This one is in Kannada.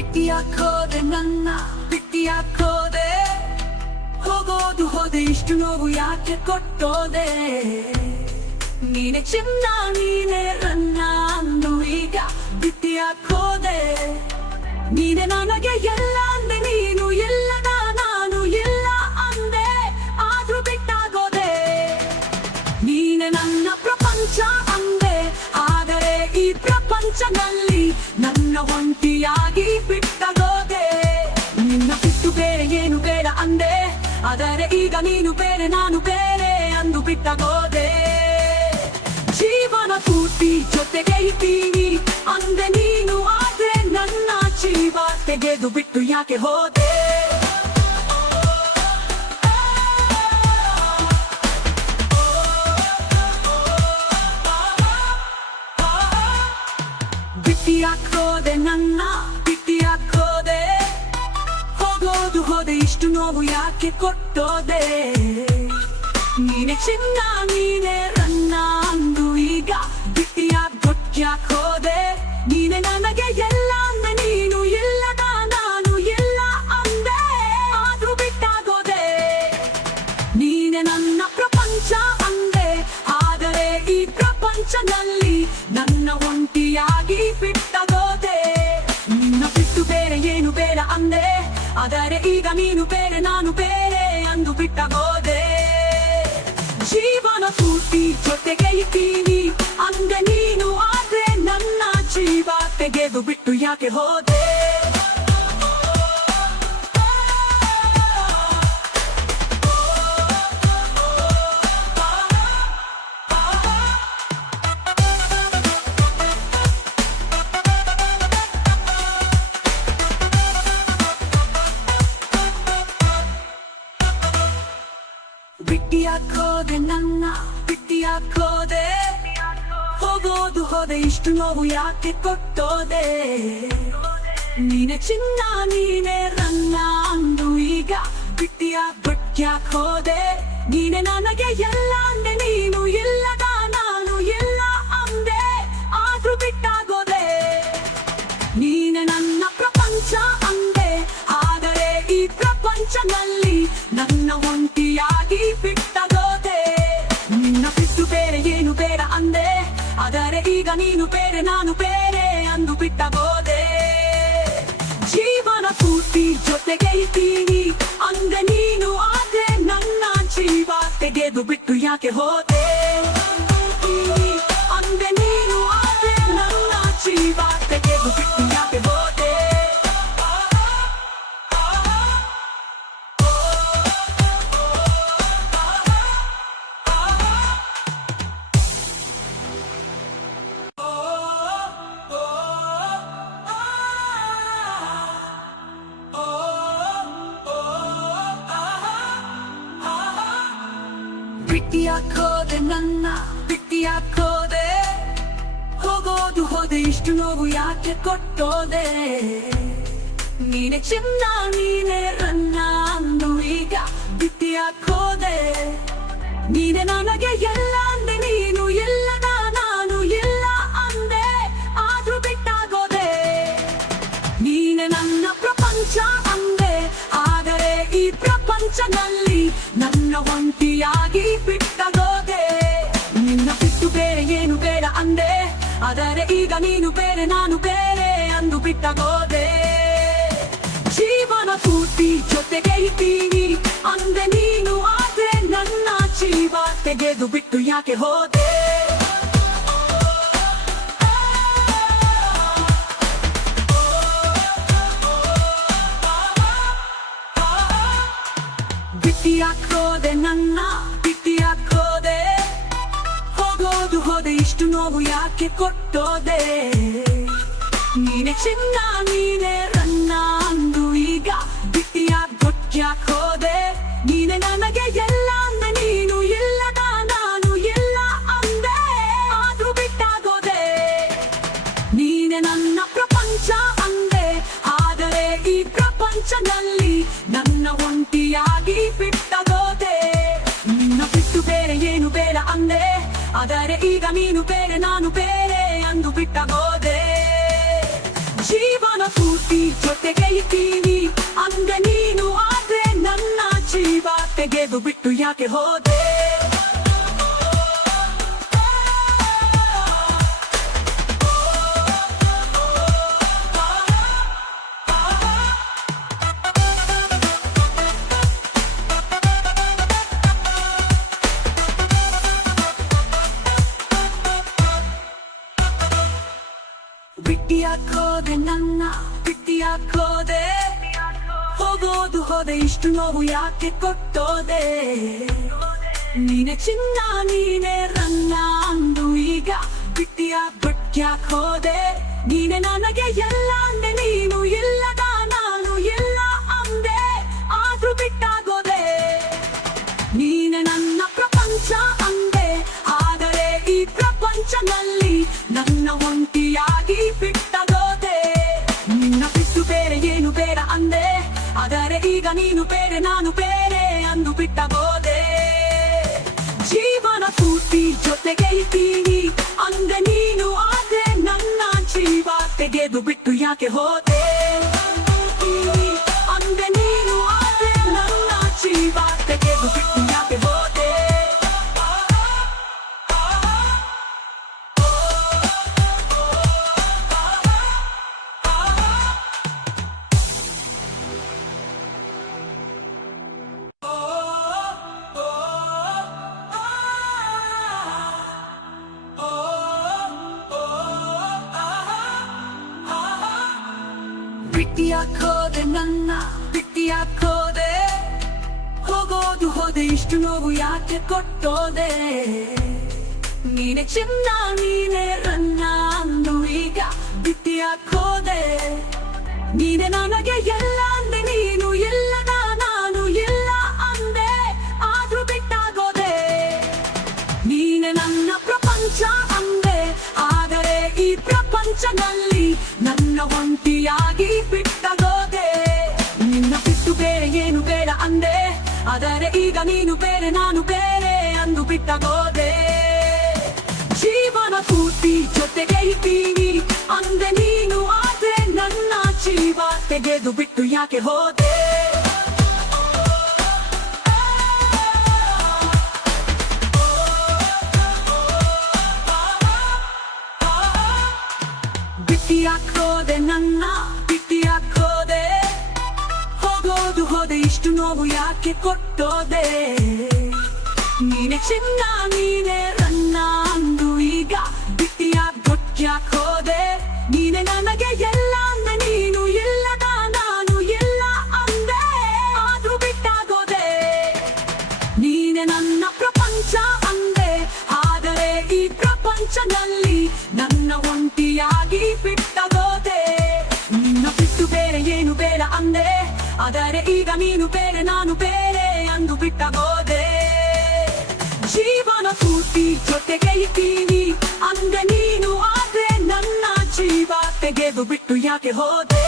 ಬಿಟ್ಟಿಯಾಕೋದೆ ನನ್ನ ಬಿಟ್ಟಿಯಾಕೋದೆ ಹೋಗೋದು ಹೋದೆ ಇಷ್ಟು ನೋವು ಯಾಕೆ ಕೊಟ್ಟೋದೆ ನೀನೆ ಚಿನ್ನ ನೀನೆ ರನ್ನ ಅಂದು ಈಗ ಬಿಟ್ಟಿಯಾಕೋದೆ ನೀನೆ ನನಗೆ ಎಲ್ಲ ಅಂದೆ ನೀನು ಎಲ್ಲದ ನಾನು ಎಲ್ಲ ಅಂದೆ ಆದ್ರೂ ಬಿಟ್ಟಾಗೋದೆ ನೀನೆ ನನ್ನ ಪ್ರಪಂಚ ಅಂದೆ ಆದರೆ ಈ ಪ್ರಪಂಚದಲ್ಲಿ ನನ್ನ ಒಂಟಿಯಾಗಿ ಬಿಟ್ಟಾಗೋದೆ ನಿನ್ನ ಬಿಟ್ಟು ಬೇರೆ ಏನು ಬೇಡ ಅಂದೆ ಆದರೆ ಈಗ ನೀನು ಬೇರೆ ನಾನು ಬೇರೆ ಅಂದು ಬಿಟ್ಟಾಗೋದೆ ಜೀವನ ಪೂರ್ತಿ ಜೊತೆಗೆ ಇದ್ದೀನಿ ಅಂದೆ ನೀನು ಆದ್ರೆ ನನ್ನ ಜೀವ ತೆಗೆದು ಬಿಟ್ಟು ಯಾಕೆ ಹೋದೆ ಬಿಟ್ಟಿಯಾಕೋದೆ ನನ್ನ ಬಿಟ್ಟಿಯಾಕೋದೆ ಹೋಗೋದು ಹೋದೆ ಇಷ್ಟು ನೋವು ಯಾಕೆ ಕೊಟ್ಟೋದೆ ನೀನೆ ಚಿನ್ನ ನೀನೆ ರನ್ನ ಅಂದು ಈಗ ಬಿಟ್ಟಿಯಾಕೋದೆ ನೀನೆ ನನಗೆ ಎಲ್ಲ ಅಂದೆ ನೀನು ಎಲ್ಲದ ನಾನು ಎಲ್ಲ ಅಂದೆ ಆದ್ರೂ ಬಿಟ್ಟಾಗೋದೆ ನೀನೆ ನನ್ನ ಪ್ರಪಂಚ ಅಂದೆ ಆದರೆ ಈ ಪ್ರಪಂಚದಲ್ಲಿ ನನ್ನ ಒಂಟಿಯಾಗಿ ಬಿಟ್ಟಾಗೋದೆ ನಿನ್ನ ಬಿಟ್ಟು ಬೇರೆ ಏನು ಬೇಡ ಅಂದೆ ಆದರೆ ಈಗ ನೀನು ಬೇರೆ ನಾನು ಬೇರೆ ಅಂದು ಬಿಟ್ಟಾಗೋದೆ ಜೀವನ ಪೂರ್ತಿ ಜೊತೆಗೆ ಇದ್ದೀನಿ ಅಂದೆ ನೀನು ಆದ್ರೆ ನನ್ನ ಜೀವ ತೆಗೆದು ಬಿಟ್ಟು ಯಾಕೆ ಹೋದೆ ಬಿಟ್ಟಿಯಾಕೋದೆ ನನ್ನ ಬಿಟ್ಟಿಯಾಕೋದೆ ಹೋಗೋದು ಹೋದೆ ಇಷ್ಟು ನೋವು ಯಾಕೆ ಕೊಟ್ಟೋದೆ ನೀನೆ ಚಿನ್ನ ನೀನೆ ರನ್ನ ಅಂದು ಈಗ ಬಿಟ್ಯಾಕೋದೆ ನೀನೆ ನನಗೆ ಎಲ್ಲ ಅಂದೆ ನೀನು ಎಲ್ಲದ ನಾನು ಎಲ್ಲ ಅಂದೆ ಆದ್ರೂ ಬಿಟ್ಟಾಗೋದೆ ನೀನೆ ನನ್ನ ಪ್ರಪಂಚ ಅಂದೆ ಆದರೆ ಈ ಪ್ರಪಂಚದಲ್ಲಿ ನನ್ನ ಒಂಟಿಯಾಗಿ ಬಿಟ್ಟಾಗೋದೆ ನಿನ್ನ ಬಿಟ್ಟು ಬೇರೆ ಏನು ಬೇಡ ಅಂದೆ ಆದರೆ ಈಗ ನೀನು ಬೇರೆ ನಾನು ಬೇರೆ ಅಂದು ಬಿಟ್ಟಾಗೋದೆ ಜೀವನ ಪೂರ್ತಿ ಜೊತೆಗೆ ಇದ್ದೀನಿ ಅಂದೆ ನೀನು ಆದ್ರೆ ನನ್ನ ಜೀವ ತೆಗೆದು ಬಿಟ್ಟು ಯಾಕೆ ಹೋದೆ ಅಂದೆ ನೀನು ಆದ್ರೆ ನನ್ನ ಜೀವ ತೆಗೆದು ಬಿಟ್ಟು ಯಾಕೆ ಹೋದೆ ಬಿಟ್ಟಿಯಾಕೋದೆ ನನ್ನ ಬಿಟ್ಟಿಯಾಕೋದೆ ಹೋಗೋದು ಹೋದೆ ಇಷ್ಟು ನೋವು ಯಾಕೆ ಕೊಟ್ಟೋದೆ ನೀನೆ ಚಿನ್ನ ನೀನೆ ರನ್ನ ಅಂದು ಈಗ ಬಿಟ್ಟಿಯಾಕೋದೆ ನೀನೆ ನನಗೆ ಎಲ್ಲ ಅಂದೆ ನೀನು ಎಲ್ಲದ ನಾನು ಎಲ್ಲ ಅಂದೆ ಆದ್ರೂ ಬಿಟ್ಟಾಗೋದೆ ನೀನೆ ನನ್ನ ಪ್ರಪಂಚ ಅಂದೆ ಆದರೆ ಈ ಪ್ರಪಂಚದಲ್ಲಿ ನನ್ನ ಒಂಟಿಯಾಗಿ ಬಿಟ್ಟಾಗೋದೆ ನಿನ್ನ ಬಿಟ್ಟು ಬೇರೆ ಏನು ಬೇಡ ಅಂದೆ ಆದರೆ ಈಗ ನೀನು ಬೇರೆ ನಾನು ಬೇರೆ ಅಂದು ಬಿಟ್ಟಾಗೋದೆ ಜೀವನ ಪೂರ್ತಿ ಜೊತೆಗೆ ಇದ್ದೀನಿ ಅಂದೆ ನೀನು ಆದ್ರೆ ನನ್ನ ಜೀವ ತೆಗೆದು ಬಿಟ್ಟು ಯಾಕೆ ಹೋದೆ ಬಿಟ್ಟಿಯಾಕೋದೆ ನನ್ನ ಬಿಟ್ಟಿಯಾಕೋದೆ ಹೋಗೋದು ಹೋದೆ ಇಷ್ಟು ನೋವು ಯಾಕೆ ಕೊಟ್ಟೋದೆ ನೀನೆ ಚಿನ್ನ ನೀನೆ ರನ್ನ ಅಂದು ಈಗ ಬಿಟ್ಟಿಯಾಕೋದೆ ನೀನೆ ನನಗೆ ಎಲ್ಲ ಅಂದೆ ನೀನು ಎಲ್ಲದ ನಾನು ಎಲ್ಲ ಅಂದೆ ಆದ್ರೂ ಬಿಟ್ಟಾಗೋದೆ ನೀನೆ ನನ್ನ ಪ್ರಪಂಚ ಅಂದೆ ಆದರೆ ಈ ಪ್ರಪಂಚದಲ್ಲಿ ನನ್ನ ಒಂಟಿಯಾಗಿ ಬಿಟ್ಟಾಗೋದೆ ನಿನ್ನ ಬಿಟ್ಟು ಬೇರೆ ಏನು ಬೇಡ ಅಂದೆ ಆದರೆ ಈಗ ನೀನು ಬೇರೆ ನಾನು ಬೇರೆ ಅಂದು ಬಿಟ್ಟಾಗೋದೆ ಜೀವನ ಪೂರ್ತಿ ಜೊತೆಗೆ ಇದ್ದೀನಿ ಅಂದೆ ನೀನು ಆದ್ರೆ ನನ್ನ ಜೀವ ತೆಗೆದು ಬಿಟ್ಟು ಯಾಕೆ ಹೋದೆ. ಬಿಟ್ಟಿಯಾಕೋದೆ ನನ್ನ ಬಿಟ್ಟಿಯಾಕೋದೆ, ಹೋಗೋದು ಹೋದೆ ಇಷ್ಟು ನೋವು ಯಾಕೆ ಕೊಟ್ಟೋದೆ. ನೀನೆ ಚಿನ್ನ ನೀನೆ ರನ್ನ ಅಂದು ಈಗ ಬಿಟ್ಟ್ಯಾಕೋದೆ. ನೀನೆ ನನಗೆ ಎಲ್ಲ ಅಂದೆ ನೀನು ಇಲ್ಲದ ನಾನು ಎಲ್ಲ ಅಂದೆ ಆದ್ರೂ ಬಿಟ್ಟಾಗೋದೆ. ನೀನೆ ನನ್ನ ಪ್ರಪಂಚ ಅಂದೆ ಆದರೆ ಈ ಪ್ರಪಂಚದಲ್ಲಿ ನನ್ನ ಒಂಟಿಯಾಗಿ ಬಿಟ್ಟಾಗೋದೆ. ನಿನ್ನ ಬಿಟ್ಟು ಬೇರೆ ಏನು ಬೇಡ ಅಂದೆ ಆದರೆ ಈಗ ನೀನು ಬೇರೆ ನಾನು ಬೇರೆ ಅಂದು ಬಿಟ್ಟಾಗೋದೆ. ಜೀವನ ಪೂರ್ತಿ ಜೊತೆಗೆ ಇದ್ದೀನಿ ಅಂದೆ ನೀನು ಆದ್ರೆ ನನ್ನ ಜೀವ ತೆಗೆದು ಬಿಟ್ಟು ಯಾಕೆ ಹೋದೆ. ಅಂದೆ ನೀನು ಆದ್ರೆ ನನ್ನ ಜೀವ ತೆಗೆದು ಬಿಟ್ಟು ಯಾಕೆ ಹೋದೆ. ಬಿಟ್ಟಿಯಾಕೋದೆ ನನ್ನ ಬಿಟ್ಟಿಯಾಕೋದೆ, ಹೋಗೋದು ಹೋದೆ ಇಷ್ಟು ನೋವು ಯಾಕೆ ಕೊಟ್ಟೋದೆ. ನೀನೆ ಚಿನ್ನ ನೀನೆ ರನ್ನ ಅಂದು ಈಗ ಬಿಟ್ಟಿಯಾಕೋದೆ. ನೀನೆ ನನಗೆ ಎಲ್ಲ ಅಂದೆ ನೀನು ಇಲ್ಲದ ನಾನು ಎಲ್ಲ ಅಂದೆ ಆದ್ರೂ ಬಿಟ್ಟಾಗೋದೆ. ನೀನೆ ನನ್ನ ಪ್ರಪಂಚ ಅಂದೆ ಆದರೆ ಈ ಪ್ರಪಂಚದಲ್ಲಿ ನನ್ನ ಒಂಟಿಯಾಗಿ ಬಿಟ್ಟಾಗೋದೆ. ನಿನ್ನ ಬಿಟ್ಟು ಬೇರೆ ಏನು ಬೇಡ ಅಂದೆ ಆದರೆ ಈಗ ನೀನು ಬೇರೆ ನಾನು ಬೇರೆ ಅಂದು ಬಿಟ್ಟಾಗೋದೆ. ಜೀವನ ಪೂರ್ತಿ ಜೊತೆಗೆ ಇದ್ದೀನಿ ಅಂದೆ ನೀನು ಆದ್ರೆ ನನ್ನ ಜೀವ ತೆಗೆದು ಬಿಟ್ಟು ಯಾಕೆ ಹೋದೆ. ಬಿಟ್ಟಿಯಾಕೋದೆ ನನ್ನ ಬಿಟ್ಟಿಯಾಕೋದೆ, ಹೋಗೋದು ಹೋದೆ ಇಷ್ಟು ನೋವು ಯಾಕೆ ಕೊಟ್ಟೋದೆ. ನೀನೆ ಚಿನ್ನ ನೀನೆ ರನ್ನ ಅಂದು ಈಗ ಬಿಟ್ಟಿಯಾಕೋದೆ. ನೀನೆ ನನಗೆ ಎಲ್ಲ ಅಂದೆ ನೀನು ಇಲ್ಲದ ನಾನು ಎಲ್ಲ ಅಂದೆ ಆದ್ರೂ ಬಿಟ್ಟಾಗೋದೆ. ನೀನೆ ನನ್ನ ಪ್ರಪಂಚ ಅಂದೆ ಆದರೆ ಈ ಪ್ರಪಂಚದಲ್ಲಿ ನನ್ನ ಒಂಟಿಯಾಗಿ ಬಿಟ್ಟಾಗೋದೆ. ನಿನ್ನ ಬಿಟ್ಟು ಬೇರೆ ಏನು ಬೇಡ ಅಂದೆ ಆದರೆ ಈಗ ನೀನು ಬೇರೆ ನಾನು ಬೇರೆ ಅಂದು ಬಿಟ್ಟಾಗೋದೆ. ಜೀವನ ಪೂರ್ತಿ ಜೊತೆಗೆ ಇದ್ದೀನಿ ಅಂದೆ ನೀನು ಆದ್ರೆ ನನ್ನ ಜೀವ ತೆಗೆದು ಬಿಟ್ಟು ಯಾಕೆ ಹೋದೆ.